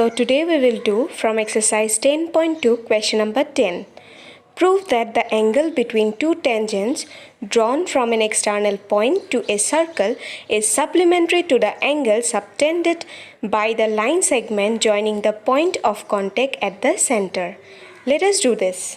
So today we will do from exercise 10.2 question number 10. Prove that the angle between two tangents drawn from an external point to a circle is supplementary to the angle subtended by the line segment joining the point of contact at the center. Let us do this.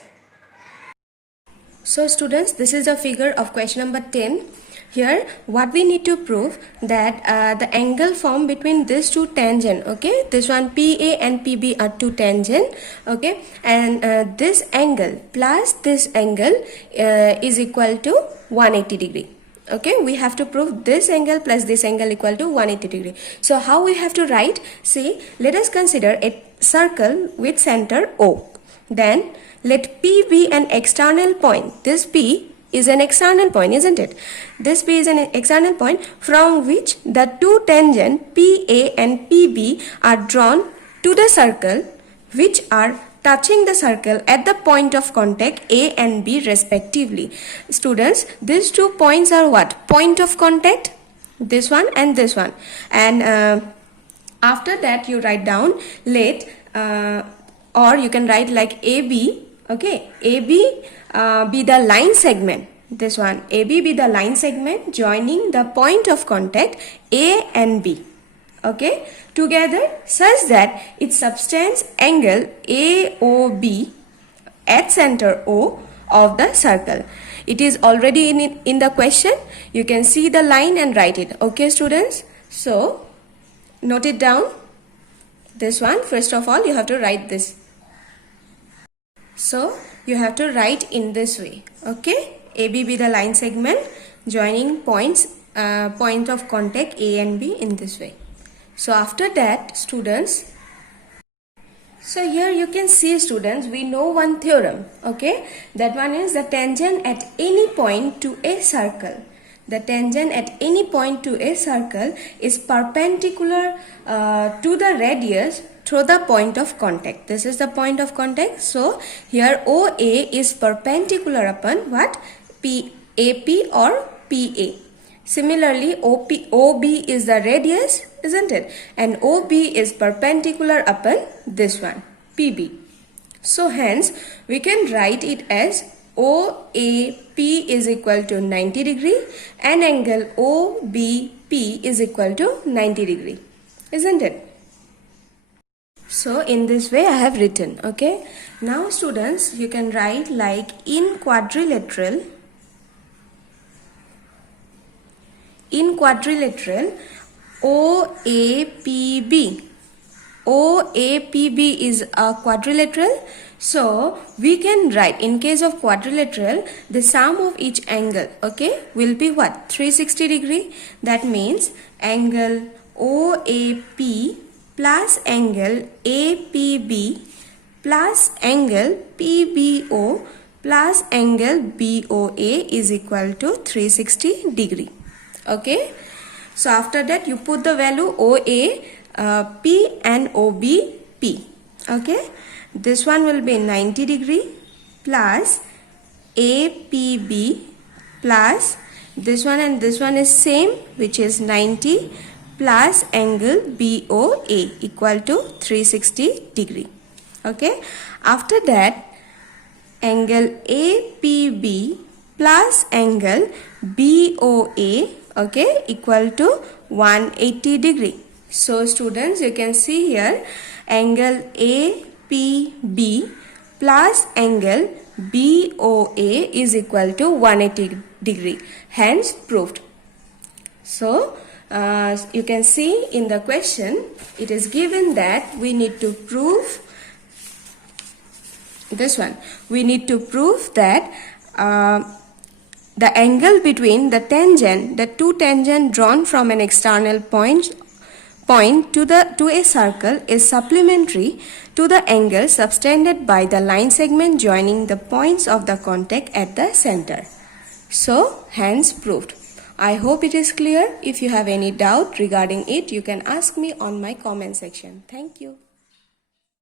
So students, this is the figure of question number 10. Here what we need to prove that the angle formed between these two tangent, okay, this one PA and PB are two tangent, okay, and this angle plus this angle is equal to 180 degree. Okay, we have to prove this angle plus this angle equal to 180 degree. So how we have to write? See, let us consider a circle with center O. Then let P be an external point. This P is an external point, isn't it? This P is an external point from which the two tangents PA and PB are drawn to the circle, which are touching the circle at the point of contact A and B respectively. Students, these 2 points are what? Point of contact, this one and this one. And after that you write down let or you can write like AB, okay, AB be the line segment, this one, AB be the line segment joining the point of contact A and B, okay, together such that it subtends angle AOB at center O of the circle. It is already in the question. You can see the line and write it, okay students? So note it down. This one, first of all you have to write this. So you have to write in this way, okay? AB be the line segment joining points, point of contact A and B in this way. So after that students, so here you can see students, we know one theorem, okay? That one is the tangent at any point to a circle. The tangent at any point to a circle is perpendicular to the radius through the point of contact. This is the point of contact. So here OA is perpendicular upon what? AP or PA. Similarly, OB is the radius, isn't it? And OB is perpendicular upon this one, PB. So hence we can write it as OAP is equal to 90 degree and angle OBP is equal to 90 degree, isn't it? So in this way I have written, okay? Now students, you can write like in quadrilateral OAPB. OAPB is a quadrilateral. So we can write, in case of quadrilateral, the sum of each angle, okay, will be what? 360 degree. That means angle OAP plus angle APB plus angle PBO plus angle BOA is equal to 360 degree. Okay. So after that you put the value OA, P and OB, P. Okay. This one will be 90 degree plus APB plus this one and this one is same, which is 90 plus angle BOA equal to 360 degree. Okay. After that angle APB plus angle BOA, okay, equal to 180 degree. So students, you can see here angle APB plus angle BOA is equal to 180 degree, hence proved. So you can see in the question it is given that we need to prove this one. We need to prove that the angle between the two tangent drawn from an external point to a circle is supplementary to the angle subtended by the line segment joining the points of the contact at the center. So hence proved. I hope it is clear. If you have any doubt regarding it, you can ask me on my comment section. Thank you.